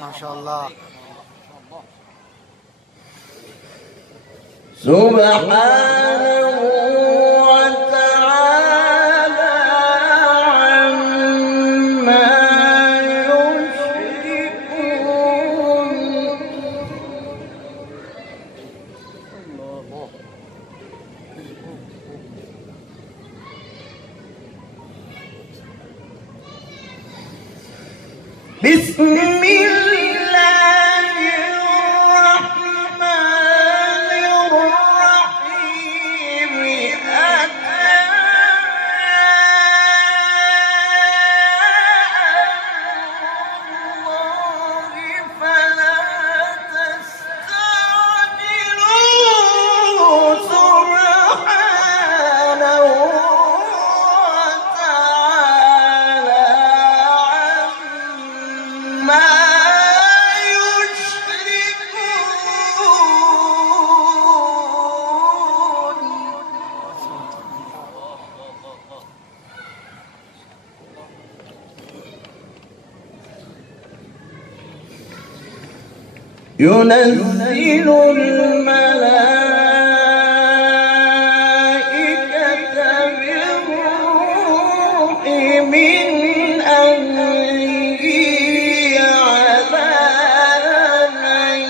ما شاء الله. سبحانه وتعالى عما يشركون. بسم الله الرحمن الرحيم. أتى الله فلا تستعجلوه سبحانه وتعالى عما ينزل الملائكة بالروح من أمره على من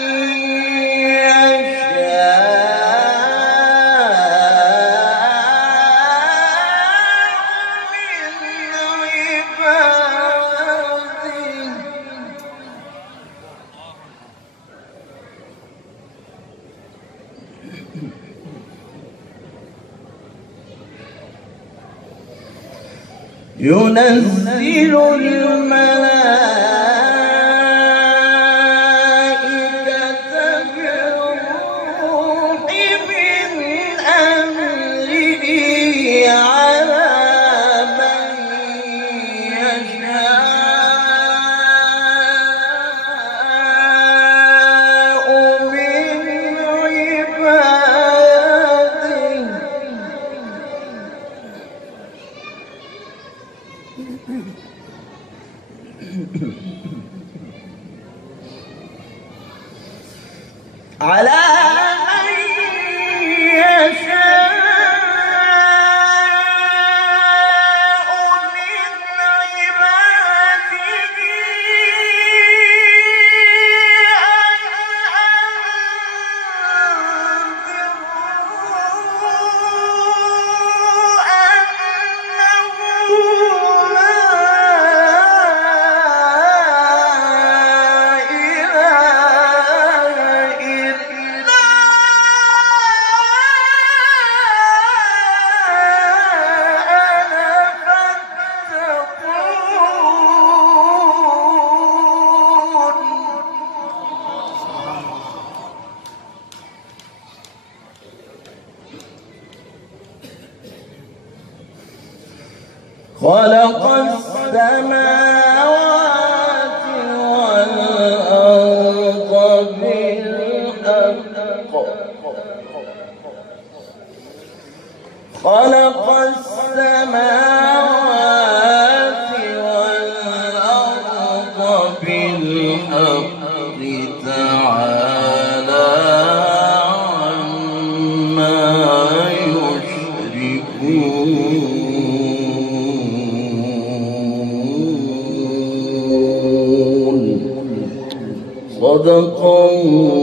ينزل الملائكة بالروح من أمره على من يشاء من عباده على من يشاء من عباده خلق السماوات والأرض بالحق خلق السماوات والأرض بالحق تعالى عما يشركون. صدق الله.